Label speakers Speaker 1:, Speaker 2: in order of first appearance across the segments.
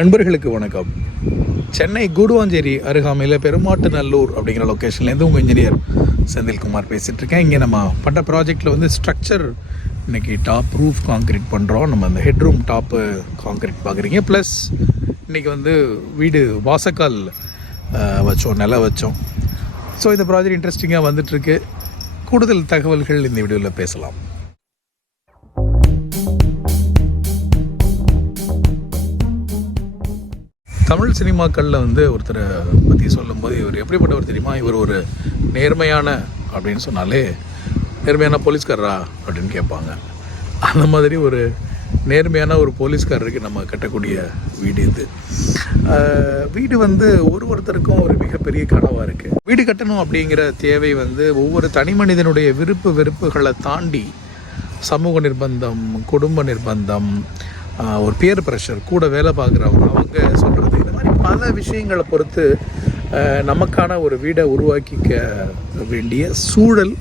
Speaker 1: நண்பர்களுக்கு வணக்கம். சென்னை கூடுவாஞ்சேரி அருகாமையில் பெருமாட்டு நல்லூர் அப்படிங்கிற லொக்கேஷன்லேருந்து உங்கள் இன்ஜினியர் செந்தில்குமார் பேசிகிட்ருக்கேன் இங்கே நம்ம பண்ணுற ப்ராஜெக்டில் வந்து ஸ்ட்ரக்சர் இன்னைக்கு டாப் ரூஃப் காங்க்ரீட் பண்ணுறோம் நம்ம அந்த ஹெட்ரூம் டாப்பு காங்க்ரீட் பார்க்குறீங்க ப்ளஸ் இன்றைக்கி வந்து வீடு வாசக்கால் வச்சோம் நில வச்சோம். ஸோ இந்த ப்ராஜெக்ட் இன்ட்ரெஸ்டிங்காக வந்துட்டுருக்கு. கூடுதல் தகவல்கள் இந்த வீடியோவில் பேசலாம். தமிழ் சினிமாக்களில் வந்து ஒருத்தரை பற்றி சொல்லும்போது இவர் எப்படிப்பட்டவர் தெரியுமா? இவர் ஒரு நேர்மையான அப்படின்னு சொன்னாலே நேர்மையான போலீஸ்காரரா? அப்படின்னு கேட்பாங்க. அந்த மாதிரி ஒரு நேர்மையான ஒரு போலீஸ்காரருக்கு நம்ம கட்டக்கூடிய வீடு இது. வீடு வந்து ஒரு ஒருத்தருக்கும் ஒரு மிகப்பெரிய கனவாக இருக்குது வீடு கட்டணும் அப்படிங்கிற தேவை வந்து ஒவ்வொரு தனி மனிதனுடைய விருப்பு வெறுப்புகளை தாண்டி சமூக நிர்பந்தம் குடும்ப நிர்பந்தம் ஒரு பியர் ப்ரெஷர் கூட வேலை பார்க்குறவங்க அவங்க சொல்கிறது பல விஷயங்களை பொறுத்து நமக்கான ஒரு வீடை உருவாக்கிக்க வேண்டிய சூழல்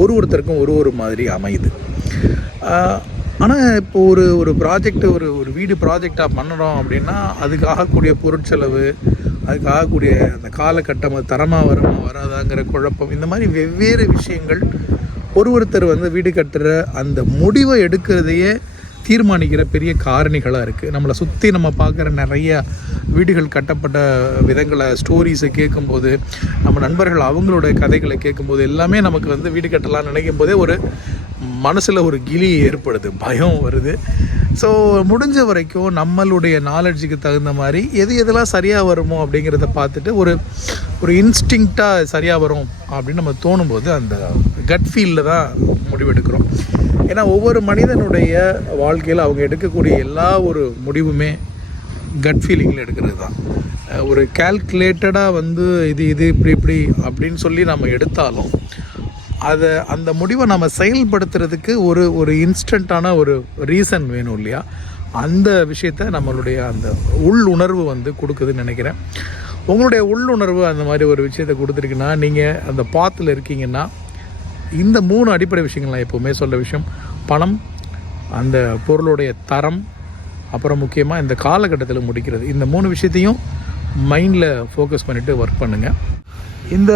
Speaker 1: ஒரு ஒருத்தருக்கும் ஒரு ஒரு மாதிரி அமையுது. ஆனால் இப்போ ஒரு ஒரு ப்ராஜெக்ட் ஒரு ஒரு வீடு ப்ராஜெக்டாக பண்ணுறோம் அப்படின்னா அதுக்கு ஆகக்கூடிய பொருட்செலவு அதுக்கு ஆகக்கூடிய அந்த காலகட்டம் அது தரமாக வருமா வராதாங்கிற குழப்பம் இந்த மாதிரி வெவ்வேறு விஷயங்கள் ஒரு ஒருத்தர் வந்து வீடு கட்டுற அந்த முடிவை எடுக்கிறதையே தீர்மானிக்கிற பெரிய காரணிகளாக இருக்குது நம்மளை சுற்றி நம்ம பார்க்குற நிறைய வீடுகள் கட்டப்பட்ட விதங்களை ஸ்டோரிஸை கேட்கும்போது நம்ம நண்பர்கள் அவங்களோட கதைகளை கேட்கும்போது எல்லாமே நமக்கு வந்து வீடு கட்டலாம்னு நினைக்கும் போதே ஒரு மனசில் ஒரு கிளி ஏற்படுது பயம் வருது. ஸோ முடிஞ்ச வரைக்கும் நம்மளுடைய நாலெட்ஜுக்கு தகுந்த மாதிரி எது எதெல்லாம் சரியாக வருமோ அப்படிங்கிறத பார்த்துட்டு ஒரு ஒரு இன்ஸ்டிங்க்டாக சரியாக வரும் அப்படின்னு நம்ம தோணும்போது அந்த கட் ஃபீலில் தான் முடிவெடுக்கிறோம். ஏன்னா ஒவ்வொரு மனிதனுடைய வாழ்க்கையில் அவங்க எடுக்கக்கூடிய எல்லா ஒரு முடிவுமே கட் ஃபீலிங்கில் எடுக்கிறது தான். ஒரு கேல்குலேட்டடாக வந்து இது இது இப்படி இப்படி அப்படின்னு சொல்லி நம்ம எடுத்தாலும் அதை அந்த முடிவை நம்ம செயல்படுத்துறதுக்கு ஒரு ஒரு இன்ஸ்டண்ட்டான ஒரு ரீசன் வேணும் இல்லையா? அந்த விஷயத்த நம்மளுடைய அந்த உள் உணர்வு வந்து கொடுக்குதுன்னு நினைக்கிறேன். உங்களுடைய உள்ளுணர்வு அந்த மாதிரி ஒரு விஷயத்தை கொடுத்துருக்குன்னா நீங்கள் அந்த பாத்தில் இருக்கீங்கன்னா இந்த மூணு அடிப்படை விஷயங்கள் நான் எப்போவுமே சொல்ல விஷயம். பணம் அந்த பொருளுடைய தரம் அப்புறம் முக்கியமாக இந்த காலகட்டத்தில் முடிக்கிறது. இந்த மூணு விஷயத்தையும் மைண்டில் ஃபோக்கஸ் பண்ணிவிட்டு ஒர்க் பண்ணுங்கள் இந்த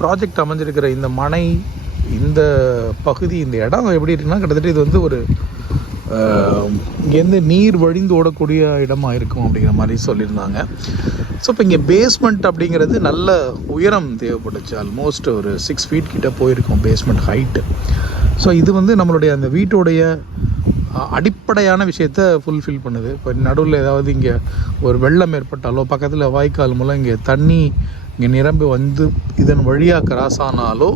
Speaker 1: ப்ராஜெக்ட் அமைஞ்சிருக்கிற இந்த மனை இந்த பகுதி இந்த இடம் எப்படி இருக்குன்னா கிட்டத்தட்ட இது வந்து ஒரு இங்கேருந்து நீர் வழிந்து ஓடக்கூடிய இடமா இருக்கும் அப்படிங்கிற மாதிரி சொல்லியிருந்தாங்க. ஸோ இப்போ இங்கே பேஸ்மெண்ட் அப்படிங்கிறது நல்ல உயரம் தேவைப்பட்டுச்சு. ஆல்மோஸ்ட் ஒரு சிக்ஸ் ஃபீட் கிட்ட போயிருக்கும் பேஸ்மெண்ட் ஹைட்டு ஸோ இது வந்து நம்மளுடைய அந்த வீட்டுடைய அடிப்படையான விஷயத்த ஃபுல்ஃபில் பண்ணுது. இப்போ நடுவில் ஏதாவது இங்கே ஒரு வெள்ளம் ஏற்பட்டாலோ பக்கத்தில் வாய்க்கால் மூலம் இங்கே தண்ணி இங்கே நிரம்பி வந்து இதன் வழியாக கிராஸ் ஆனாலோ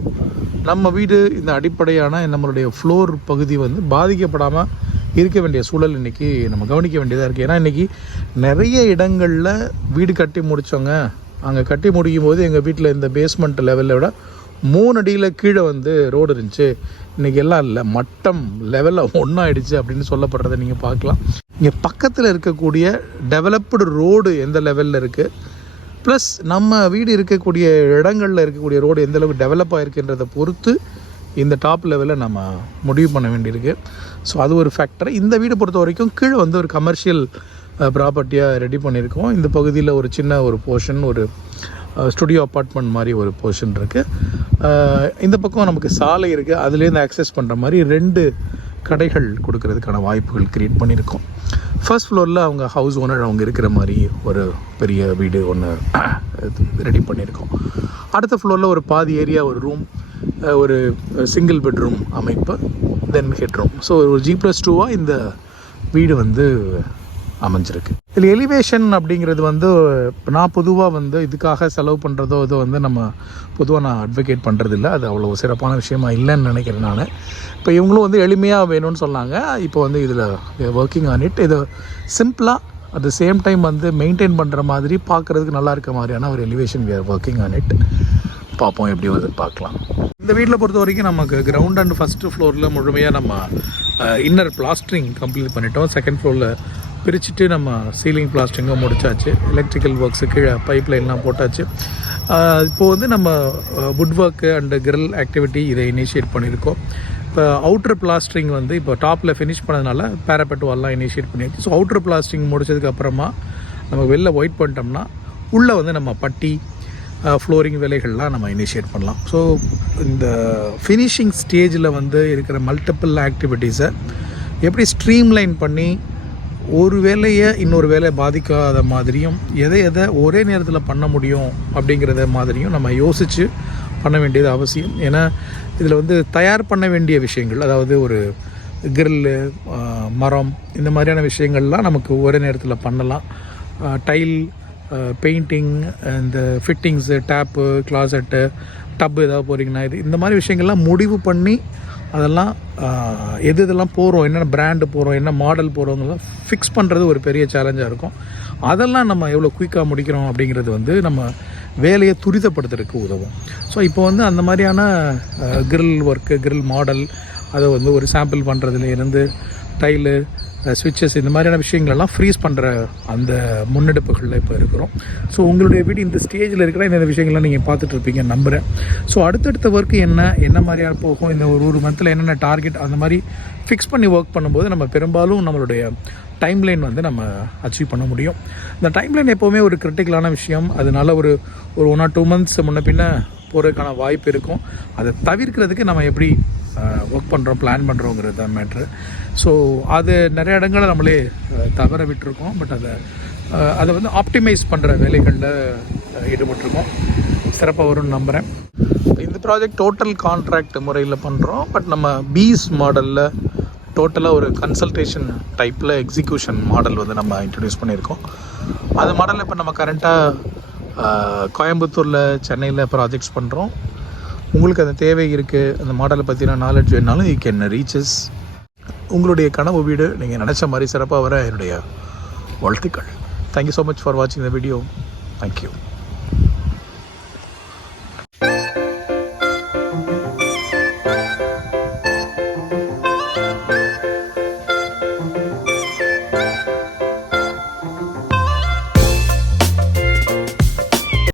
Speaker 1: நம்ம வீடு இந்த அடிப்படையான நம்மளுடைய ஃப்ளோர் பகுதி வந்து பாதிக்கப்படாமல் இருக்க வேண்டிய சூழல் இன்றைக்கி நம்ம கவனிக்க வேண்டியதாக இருக்குது ஏன்னா இன்றைக்கி நிறைய இடங்களில் வீடு கட்டி முடித்தவங்க அங்கே கட்டி முடிக்கும் போது எங்கள் வீட்டில் இந்த பேஸ்மெண்ட் லெவலில் விட மூணு அடியில் கீழே வந்து ரோடு இருந்துச்சு. இன்றைக்கி எல்லாம் இல்லை மட்டம் லெவலில் ஒன்றாயிடுச்சு அப்படின்னு சொல்லப்படுறதை நீங்கள் பார்க்கலாம். இங்கே பக்கத்தில் இருக்கக்கூடிய டெவலப்டு ரோடு எந்த லெவலில் இருக்குது ப்ளஸ் நம்ம வீடு இருக்கக்கூடிய இடங்களில் இருக்கக்கூடிய ரோடு எந்தளவுக்கு டெவலப் ஆகிருக்குன்றதை பொறுத்து இந்த டாப் லெவலில் நம்ம முடிவு பண்ண வேண்டியிருக்கு. ஸோ அது ஒரு ஃபேக்டர் இந்த வீடு பொறுத்த வரைக்கும் கீழே வந்து ஒரு கமர்ஷியல் ப்ராப்பர்ட்டியாக ரெடி பண்ணியிருக்கோம். இந்த பகுதியில் ஒரு சின்ன ஒரு போர்ஷன் ஒரு ஸ்டுடியோ அப்பார்ட்மெண்ட் மாதிரி ஒரு போர்ஷன் இருக்குது இந்த பக்கம் நமக்கு சாலை இருக்குது அதுலேருந்து ஆக்சஸ் பண்ணுற மாதிரி ரெண்டு கடைகள் கொடுக்கறதுக்கான வாய்ப்புகள் க்ரியேட் பண்ணியிருக்கோம். ஃபர்ஸ்ட் ஃப்ளோரில் அவங்க ஹவுஸ் ஓனர் அவங்க இருக்கிற மாதிரி ஒரு பெரிய வீடு ஒன்று ரெடி பண்ணியிருக்கோம். அடுத்த ஃப்ளோரில் ஒரு பாதி ஏரியா ஒரு ரூம் ஒரு சிங்கிள் பெட்ரூம் அமைப்பு தென் ஹெட்ரூம் ஸோ ஒரு ஜி ப்ளஸ் டூவாக இந்த வீடு வந்து அமைஞ்சிருக்கு. இதில் எலிவேஷன் அப்படிங்கிறது வந்து நான் பொதுவாக வந்து இதுக்காக செலவு பண்ணுறதோ இதோ வந்து நம்ம பொதுவாக நான் அட்வொகேட் பண்ணுறதில்ல அது அவ்வளோ சிறப்பான விஷயமா இல்லைன்னு நினைக்கிறேன் நான். இப்போ இவங்களும் வந்து எளிமையாக வேணும்னு சொன்னாங்க. இப்போ வந்து இதில் ஒர்க்கிங் ஆன் இட் இது சிம்பிளாக அட் த சேம் டைம் வந்து மெயின்டைன் பண்ணுற மாதிரி பார்க்குறதுக்கு நல்லா இருக்க மாதிரியான ஒரு elevation we working on it பார்ப்போம் எப்படி வருது பார்க்கலாம். இந்த வீட்டில் பொறுத்த வரைக்கும் நமக்கு கிரவுண்ட் அண்ட் ஃபஸ்ட்டு ஃப்ளோரில் முழுமையாக நம்ம இன்னர் பிளாஸ்டரிங் கம்ப்ளீட் பண்ணிட்டோம். செகண்ட் ஃப்ளோரில் பிரிச்சுட்டு நம்ம சீலிங் பிளாஸ்டரிங்கும் முடிச்சாச்சு. எலக்ட்ரிக்கல் ஒர்க்ஸு கீழே பைப் லைன்லாம் போட்டாச்சு. இப்போது வந்து நம்ம wood work and grill activity இதை இனிஷியேட் பண்ணியிருக்கோம். இப்போ அவுட்ரு பிளாஸ்டரிங் வந்து இப்போ டாப்பில் ஃபினிஷ் பண்ணதுனால பேரப்பெட் வால்லாம் இனிஷியேட் பண்ணியிருக்கு ஸோ அவுட்ரு பிளாஸ்டரிங் முடிச்சதுக்கப்புறமா நம்ம வெளில ஒயிட் பண்ணிட்டோம்னா உள்ளே வந்து நம்ம பட்டி ஃப்ளோரிங் வேலைகள்லாம் நம்ம இனிஷியேட் பண்ணலாம். ஸோ இந்த ஃபினிஷிங் ஸ்டேஜில் வந்து இருக்கிற மல்டிபிள் ஆக்டிவிட்டீஸை எப்படி ஸ்ட்ரீம்லைன் பண்ணி ஒரு வேலையை இன்னொரு வேலையை பாதிக்காத மாதிரியும் எதை எதை ஒரே நேரத்தில் பண்ண முடியும் அப்படிங்கிறத மாதிரியும் நம்ம யோசித்து பண்ண வேண்டியது அவசியம். ஏன்னா இதில் வந்து தயார் பண்ண வேண்டிய விஷயங்கள் அதாவது ஒரு கிரில்லு மரம் இந்த மாதிரியான விஷயங்கள்லாம் நமக்கு ஒரே நேரத்தில் பண்ணலாம். டைல் பெயிண்டிங் இந்த ஃபிட்டிங்ஸு டேப்பு கிளாசெட்டு டப்பு ஏதாவது போகிறீங்கன்னா இது இந்த மாதிரி விஷயங்கள்லாம் முடிவு பண்ணி அதெல்லாம் எது இதெல்லாம் போகிறோம் என்னென்ன பிராண்டு போகிறோம் என்ன மாடல் போகிறோங்கெல்லாம் ஃபிக்ஸ் பண்ணுறது ஒரு பெரிய சேலஞ்சாக இருக்கும். அதெல்லாம் நம்ம எவ்வளோ குயிக்காக முடிக்கிறோம் அப்படிங்கிறது வந்து நம்ம வேலையை துரிதப்படுத்துறதுக்கு உதவும். ஸோ இப்போ வந்து அந்த மாதிரியான கிரில் ஒர்க்கு கிரில் மாடல் அதை வந்து ஒரு சாம்பிள் பண்ணுறதுலேருந்து டைலு சுவிட்சஸ் இந்த மாதிரியான விஷயங்களெல்லாம் ஃப்ரீஸ் பண்ணுற அந்த முன்னெடுப்புகளில் இப்போ இருக்கிறோம். ஸோ உங்களுடைய வீடு இந்த ஸ்டேஜில் இருக்கிற இந்த விஷயங்கள்லாம் நீங்கள் பார்த்துட்ருப்பீங்க நம்புகிறேன் ஸோ அடுத்தடுத்த ஒர்க்கு என்ன என்ன மாதிரியான போகும் இந்த ஒரு ஒரு மந்தில் என்னென்ன டார்கெட் அந்த மாதிரி ஃபிக்ஸ் பண்ணி ஒர்க் பண்ணும்போது நம்ம பெரும்பாலும் நம்மளுடைய டைம்லைன் வந்து நம்ம அச்சீவ் பண்ண முடியும். இந்த டைம்லைன் எப்போவுமே ஒரு கிரிட்டிக்கலான விஷயம். அதனால ஒரு ஒரு ஒன் ஆர் டூ மந்த்ஸ் முன்ன பின்ன போகிறதுக்கான வாய்ப்பு இருக்கும். அதை தவிர்க்கிறதுக்கு நம்ம எப்படி ஒர்க் பண்ணுறோம் பிளான் பண்ணுறோங்கிறது தான் மேட்ரு ஸோ அது நிறைய இடங்களில் நம்மளே தவற விட்டுருக்கோம். பட் அதை அதை வந்து ஆப்டிமைஸ் பண்ணுற வேலைகளில் ஈடுபட்டிருக்கோம். சிறப்பாக வரும்னு நம்புகிறேன் இந்த ப்ராஜெக்ட் டோட்டல் கான்ட்ராக்ட் முறையில் பண்ணுறோம் பட் நம்ம பீஸ் மாடலில் டோட்டலாக ஒரு கன்சல்டேஷன் டைப்பில் எக்ஸிக்யூஷன் மாடல் வந்து நம்ம இன்ட்ரடியூஸ் பண்ணியிருக்கோம். அது மாடலில் இப்போ நம்ம கரண்ட்டாக கோயம்புத்தூரில் சென்னையில் ப்ராஜெக்ட்ஸ் பண்ணுறோம் உங்களுக்கு அந்த தேவை இருக்குது அந்த மாடலை பற்றின நாலேஜ் வேணாலும் யூ கேன் ரீச்சஸ் உங்களுடைய கனவு வீடு நீங்கள் நினச்ச மாதிரி சிறப்பாக வர என்னுடைய வாழ்த்துக்கள். தேங்க்யூ ஸோ மச் ஃபார் வாட்சிங் த வீடியோ தேங்க்யூ